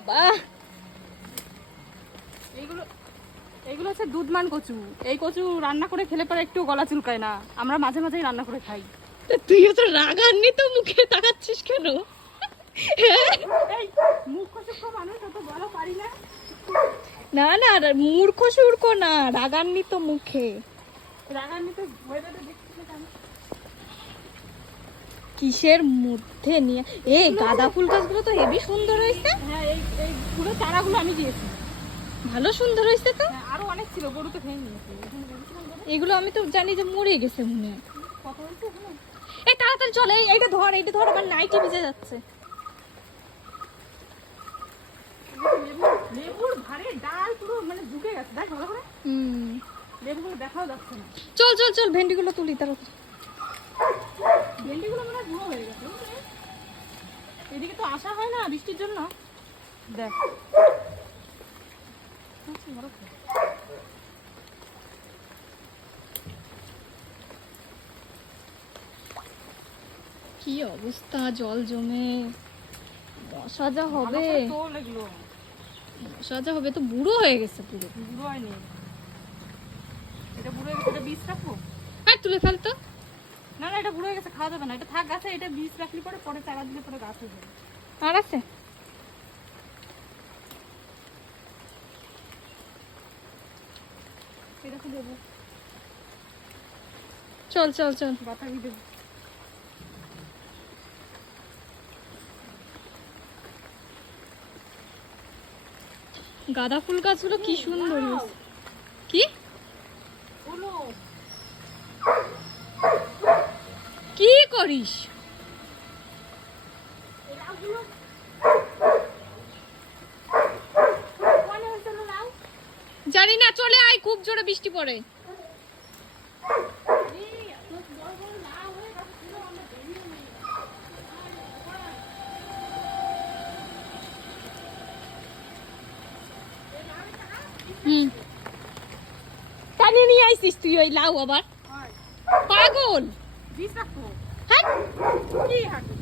বাবা, এইগুলো এইগুলো হচ্ছে দুধমান কচু। এই কচু রান্না করে খেলে পরে একটু গলা চুলকায় না, আমরা মাঝে মাঝেই রান্না করে খাই। তুইও তো রাগাননি তো, মুখে তাকাচ্ছিস কেন? এই মুখ সুখ মানুষ অত বড় পারি না। না না, মূর্খ সুর্খ না, রাগাননি তো মুখে। রাগান্বিত ওয়েদারটা দেখছিস কেন? কিসের মধ্যে নিয়ে এই গাঁদা ফুল গাছগুলো তো হেবি সুন্দর হয়েছে। হ্যাঁ, এই এই ফুলের চারাগুলো আমি দিয়েছি। ভালো সুন্দর হয়েছে তো। হ্যাঁ, আরো অনেক ছিল, গরু তো খেয়ে নিয়েছে। এখানে বলেছিলাম গরু। এগুলো আমি তো জানি যে মরে গেছে মনে হয়। কত হয়েছে এখানে? এই তাড়াতাড়ি চলে, এইটা ধর, এইটা ধর, আমার নাইটি ভিজে যাচ্ছে। লেবুর ভারে ডাল পুরো মানে ঝুঁকে গেছে, দেখ ভালো করে। লেবুগুলো দেখাও যাচ্ছে না। চল চল চল, ভেন্ডিগুলো তুলি তাড়াতাড়ি। ভেন্ডিগুলো মানে বুড়ো হয়ে গেছে, বুঝলি? এদিকে তো আসা হয় না বৃষ্টির জন্য। দেখ কি অবস্থা, জল জমে মশা যা হবে। তোল এগুলো। মশা যা হবে, তো বুড়ো হয়ে গেছে পুরো। বুড়ো হয়নি, এটা বুড়ো হয়ে গেছে। এটা বীজ রাখবো? হ্যাঁ, তুলে ফেল তো। না না, এটা বুড়ো হয়ে গেছে, খাওয়া যাবে না। এটা থাক গাছে, এটা বীজ রাখলে পরে পরে চারা দিলে পরে গাছ হয়ে যাবে। আর আছে? এটা তো দেবো, চল চল চল। বাতাবি দেবো। গাঁদা ফুল গাছগুলো কি সুন্দর হয়েছে। কি হলো কি করিস? জানি না, চলে আয়, খুব জোরে বৃষ্টি পড়ে। টানিয়ে নিয়ে আইসিস তুই ওই লাউ আবার, পাগল। বীজ রাখবো। হ্যাঁ, কি হাঁটু